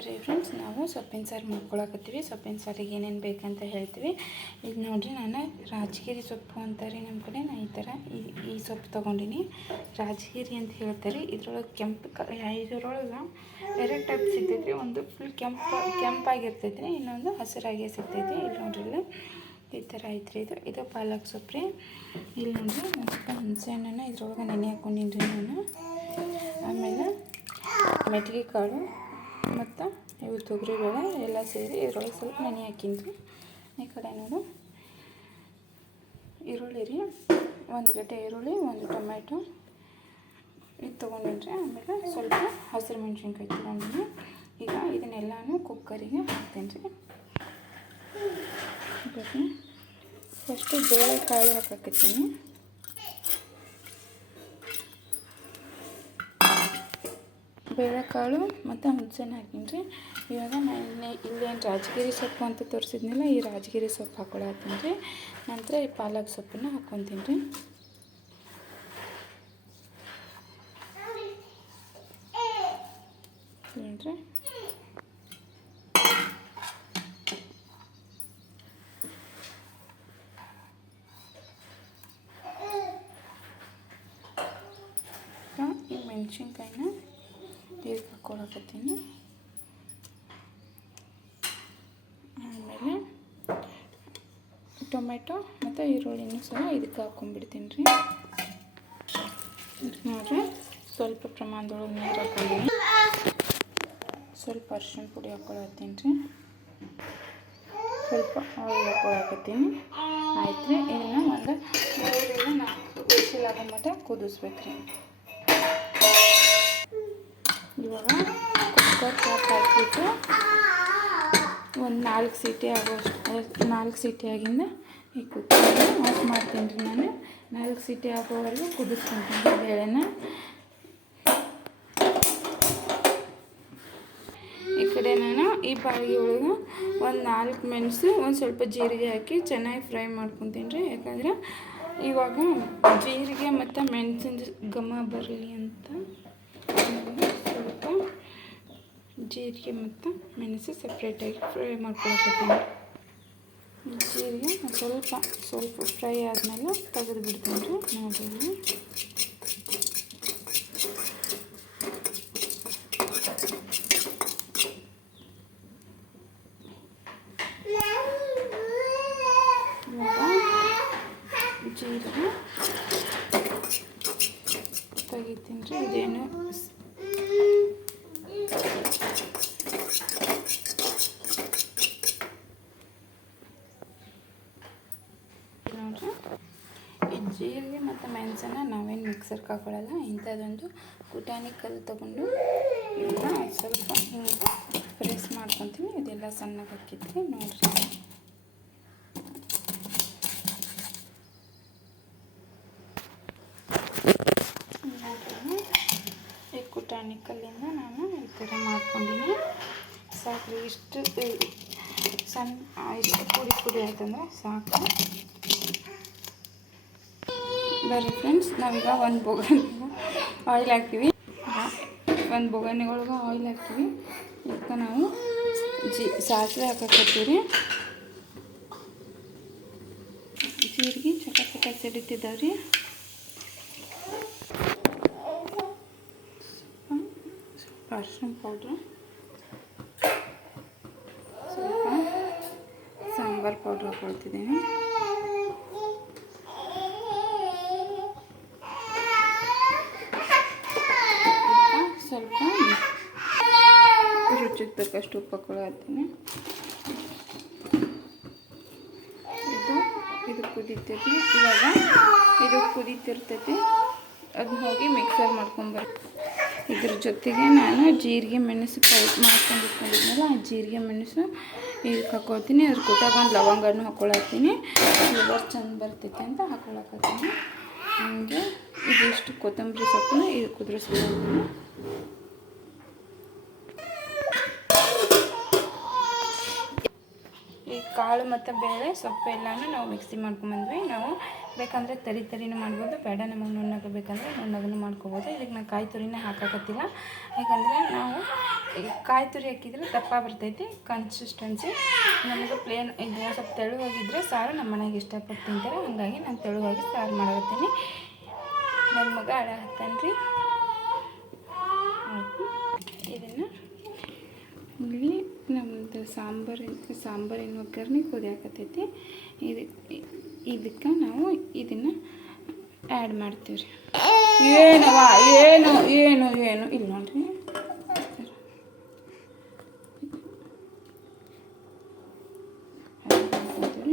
ಬರ್ರಿ ಫ್ರೆಂಡ್ಸ್, ನಾವು ಸೊಪ್ಪಿನ ಸಾರು ಮಾಡ್ಕೊಳಕತ್ತೀವಿ. ಸೊಪ್ಪಿನ ಸಾರಿಗೆ ಏನೇನು ಬೇಕಂತ ಹೇಳ್ತೀವಿ. ಈಗ ನೋಡಿರಿ, ನಾನು ರಾಜಗಿರಿ ಸೊಪ್ಪು ಅಂತಾರೆ ನಮ್ಮ ಕಡೆ. ನಾನು ಈ ಥರ ಈ ಸೊಪ್ಪು ತೊಗೊಂಡಿನಿ. ರಾಜಗಿರಿ ಅಂತ ಹೇಳ್ತಾರೆ. ಇದ್ರೊಳಗೆ ಇದ್ರೊಳಗೆ ಎರಡು ಟೈಪ್ ಸಿಗ್ತೈತಿ. ಒಂದು ಫುಲ್ ಕೆಂಪಾಗಿರ್ತೈತಿ, ಇನ್ನೊಂದು ಹಸಿರಾಗಿ ಸಿಗ್ತೈತಿ. ಇಲ್ಲಿ ನೋಡ್ರಿ, ಈ ಥರ ಐತ್ರಿ. ಇದು ಪಾಲಕ್ ಸೊಪ್ಪು ರೀ. ಇಲ್ಲಿ ನೋಡ್ರಿ, ಒಂದು ಸ್ವಲ್ಪ ಹುಣಸೆಹಣ್ಣನ್ನು ಇದ್ರೊಳಗೆ ನೆನೆ ಹಾಕೊಂಡಿನಿ ನಾನು. ಆಮೇಲೆ ಮೆಟ್ಗೆ ಕಾಳು ಮತ್ತು ಇವು ತೊಗರಿಬೇಳೆ ಎಲ್ಲ ಸೇರಿ ಇದ್ರೊಳಗೆ ಸ್ವಲ್ಪ ನೆನೆ ಹಾಕಿನ್ರಿ. ಈ ಕಡೆ ನೋಡು, ಈರುಳ್ಳಿ ರೀ, ಒಂದು ಗಡ್ಡೆ ಈರುಳ್ಳಿ, ಒಂದು ಟೊಮೆಟೊ ಇದು ತೊಗೊಂಡಿನ್ರಿ. ಆಮೇಲೆ ಸ್ವಲ್ಪ ಹಸಿರು ಮೆಣಸಿನ್ಕಾಯಿ ತೊಗೊಂಡಿನಿ. ಈಗ ಇದನ್ನೆಲ್ಲನೂ ಕುಕ್ಕರಿಗೆ ಹಾಕ್ತೀನಿ ರೀ. ಬರ್ರಿ, ಫಸ್ಟು ಬೇಳೆಕಾಳು ಹಾಕಕತ್ತೀನಿ. ಬೇಳೆಕಾಳು ಮತ್ತು ಹುಣಸೆಹಣ್ಣು ಹಾಕೀನಿ ರೀ. ಇವಾಗ ನಾನು ಇಲ್ಲೇನು ರಾಜಗಿರಿ ಸೊಪ್ಪು ಅಂತ ತೋರಿಸಿದ್ನಿಲ್ಲ, ಈ ರಾಜಗಿರಿ ಸೊಪ್ಪು ಹಾಕ್ಕೊಳತ್ತೀನಿ ರೀ. ನಂತರ ಈ ಪಾಲಕ್ ಸೊಪ್ಪನ್ನು ಹಾಕ್ಕೊತೀನಿ ರೀ. ನೋಡ್ರಿ, ಈ ಮೆಣಸಿನ್ಕಾಯಿನ ನೀರಿಗೆ ಹಾಕ್ಕೊಳಕತ್ತೀನಿ. ಆಮೇಲೆ ಟೊಮೆಟೊ ಮತ್ತು ಈರುಳ್ಳಿನೂ ಸಹ ಇದಕ್ಕೆ ಹಾಕ್ಕೊಂಡ್ಬಿಡ್ತೀನಿ ರೀ. ನೋಡಿರಿ, ಸ್ವಲ್ಪ ಪ್ರಮಾಣದೊಳಗೆ ನೀರು ಹಾಕ್ಕೊಂಡಿನಿ. ಸ್ವಲ್ಪ ಅರಿಶಿಣ ಪುಡಿ ಹಾಕ್ಕೊಳತ್ತೀನಿ ರೀ. ಸ್ವಲ್ಪ ಆಯಿಲ್ ಹಾಕ್ಕೊಳಕತ್ತೀನಿ. ಆಯ್ತು ರೀ, ಇದನ್ನು ಒಂದು 3-4 ವಿಸಿಲ್ ಆಗೋ ಮಟ್ಟ ಕುದಿಸ್ಬೇಕು ರೀ. ಇವಾಗ ಕುಕ್ಕರ್ ಕ್ಯಾಪ್ ಹಾಕಿಬಿಟ್ಟು ಒಂದು 4 ಸೀಟಿ ಆಗೋಷ್ಟು 4 ಸೀಟಿ ಆಗಿಂದ ಈ ಕುಕ್ಕರ್ನ ಆಫ್ ಮಾಡ್ತೀನಿ ರೀ. ನಾನು 4 ಸೀಟಿ ಆಗೋವರೆಗೂ ಕುದಿಸ್ಕೊತೀನಿ ಬೇಳೆನ. ಈ ಕಡೆ ನಾನು ಈ ಬಾಳಿಗೆ ಒಳಗೆ ಒಂದು 4 ಮೆಣಸು, ಒಂದು ಸ್ವಲ್ಪ ಜೀರಿಗೆ ಹಾಕಿ ಚೆನ್ನಾಗಿ ಫ್ರೈ ಮಾಡ್ಕೊತೀನಿ ರೀ. ಯಾಕಂದ್ರೆ ಇವಾಗ ಜೀರಿಗೆ ಮತ್ತು ಮೆಣಸಿನ ಘಮ ಬರಲಿ ಅಂತ ಸ್ವಲ್ಪ ಜೀರಿಗೆ ಮತ್ತು ಮೆಣಸು ಸಪ್ರೇಟಾಗಿ ಫ್ರೈ ಮಾಡ್ಕೊಳಕತ್ತೀನಿ. ಜೀರಿಗೆ ಸ್ವಲ್ಪ ಫ್ರೈ ಆದಮೇಲೆ ತೆಗೆದು ಬಿಡ್ತೀನಿ ರೀ. ನೋಡಿರಿ, ಜೀರಿಗೆ ತೆಗಿತೀನಿ ರೀ. ಇದೇನು ನೋಡ್ರಿ, ಈ ಜೀರಿಗೆ ಮತ್ತು ಮೆಣಸನ್ನು ನಾವೇನು ಮಿಕ್ಸರ್ಗೆ ಹಾಕೊಳ್ಳಲ್ಲ. ಇಂಥದ್ದೊಂದು ಕುಟಾಣಿ ಕಲ್ಲು ತೊಗೊಂಡು ಇದನ್ನ ಸ್ವಲ್ಪ ಹಿಂಗೆ ಪ್ರೆಸ್ ಮಾಡ್ಕೊತೀನಿ. ಇದೆಲ್ಲ ಸಣ್ಣಗೆ ಹಾಕಿದ್ರಿ. ನೋಡಿರಿ, ಈ ಕುಟಾಣಿ ಕಲ್ಲಿಂದ ನಾನು ಈ ಥರ ಮಾಡ್ಕೊಂಡಿನಿ. ಸಾಕು, ಇಷ್ಟು ಸಣ್ಣ ಇಷ್ಟು ಪುಡಿ ಆಯ್ತಂದ್ರೆ ಸಾಕು. ಬರ್ರಿ ಫ್ರೆಂಡ್ಸ್, ನಾವೀಗ ಒಂದು ಬೊಗಣೆಗೆ ಆಯಿಲ್ ಹಾಕ್ತೀವಿ. ಒಂದು ಬೊಗಣೆ ಒಳಗೆ ಆಯಿಲ್ ಹಾಕ್ತೀವಿ. ಇದಕ್ಕೆ ನಾವು ಸಾಸಿವೆ ಹಾಕಕತ್ತೀವಿ. ಜೀರಿಗೆ ಚಟ ಸಿಡಿತಿದ್ದಾವ್ರಿ. ಸ್ವಲ್ಪ ಅರಿಶಿಣ ಪೌಡ್ರು, ಸ್ವಲ್ಪ ಸಾಂಬಾರು ಪೌಡ್ರ್ ಹಾಕ್ಕೊಳ್ತಿದ್ದೀನಿ. ಸ್ವಲ್ಪ ರುಚಿಗೆ ತಕ್ಕಷ್ಟು ಉಪ್ಪು ಹಾಕ್ಕೊಳತ್ತೀನಿ. ಇದು ಕುದೀತೈತಿ. ಇವಾಗ ಇದು ಕುದೀತಿರ್ತೈತಿ, ಅದನ್ನ ಹೋಗಿ ಮಿಕ್ಸರ್ ಮಾಡ್ಕೊಂಬರ್ತೀನಿ. ಇದ್ರ ಜೊತೆಗೆ ನಾನು ಜೀರಿಗೆ ಮೆಣಸು ಮಾಡ್ಕೊಂಡಿಟ್ಕೊಂಡಿದ್ನಲ್ಲ, ಆ ಜೀರಿಗೆ ಮೆಣಸು ಇದಕ್ಕೆ ಹಾಕ್ಕೊಳ್ತೀನಿ. ಅದ್ರ ಕೂಟಾಗ ಒಂದು ಲವಂಗನೂ ಹಾಕ್ಕೊಳತ್ತೀನಿ. ಫ್ಲೇವರ್ ಚೆಂದ ಬರ್ತೈತೆ ಅಂತ ಹಾಕ್ಕೊಳಕತ್ತೀನಿ. ಹಂಗೆ ಇದಿಷ್ಟು ಕೊತ್ತಂಬರಿ ಸೊಪ್ಪನ್ನ ಇದು ಕುದಿಸ್ಕೊಳ್ತೀನಿ. ಈ ಕಾಳು ಮತ್ತು ಬೇಳೆ ಸೊಪ್ಪು ಎಲ್ಲನೂ ನಾವು ಮಿಕ್ಸಿ ಮಾಡ್ಕೊಂಬಂದ್ವಿ. ನಾವು ಬೇಕಂದರೆ ತರಿನೂ ಮಾಡ್ಬೋದು, ಬೇಡ ನಮಗೆ ನುಣ್ಣಗೆ ಬೇಕಂದರೆ ನುಣ್ಣಗೂ ಮಾಡ್ಕೊಬೋದು. ಇದಕ್ಕೆ ನಾನು ಕಾಯಿ ತುರಿನೇ ಹಾಕಕತ್ತಿಲ್ಲ, ಯಾಕಂದರೆ ನಾವು ಕಾಯಿ ತುರಿ ಹಾಕಿದರೆ ದಪ್ಪ ಬರ್ತೈತಿ ಕನ್ಸಿಸ್ಟೆನ್ಸಿ. ನಮಗೆ ಪ್ಲೇನ್ ಇದು ಸ್ವಲ್ಪ ತೆಳುವಾಗಿದ್ದರೆ ಸಾರು ನಮ್ಮ ಮನೆಗೆ ಇಷ್ಟಪಟ್ಟು ತಿಂತಾರೆ, ಹಾಗಾಗಿ ನಾನು ತೆಳುವಾಗಿ ಸಾರು ಮಾಡಕತ್ತೀನಿ. ನನ್ನ ಮಗ ಅಳ ಹತ್ತಾನ್ರಿ. ಇದನ್ನು ಇಲ್ಲಿ ನಮ್ಮದು ಸಾಂಬಾರಿನ ಒಗ್ಗರಣೆ ಕುದಿಯಾಕತ್ತೈತಿ. ಇದಕ್ಕೆ ನಾವು ಇದನ್ನು ಆ್ಯಡ್ ಮಾಡ್ತೀವಿ ರೀ. ಏನು ಇಲ್ಲಿ ನೋಡ್ರಿ,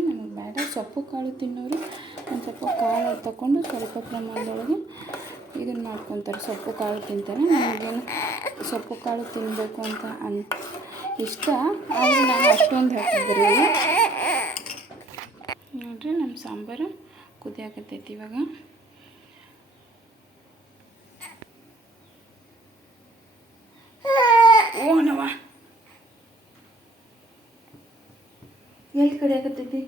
ನಮಗೆ ಬೇಡ ಸೊಪ್ಪು ಕಾಳು ತಿನ್ನೋರು ಒಂದು ಸ್ವಲ್ಪ ಕಾಳು ತಗೊಂಡು ಸ್ವಲ್ಪ ಪ್ರಮಾಣದೊಳಗೆ ಇದನ್ನು ಮಾಡ್ಕೊತಾರೆ. ಸೊಪ್ಪು ಕಾಳು ತಿಂತಾರೆ, ನಮಗೇನು ಸೊಪ್ಪು ಕಾಳು ತಿನ್ನಬೇಕು ಅಂತ ಇಷ್ಟ, ಆದರೆ ನಾನು ಅಷ್ಟೊಂದು ಹಾಕಿದ್ದಿರಲಿಲ್ಲ. ನೋಡಿರಿ ನಮ್ಮ ಸಾಂಬಾರು ಕುದಿಯಾಕತ್ತೈತಿ ಇವಾಗ. ಓನವ ಎಲ್ಲಿ ಕಡಿಯಾಕತ್ತೈತಿ?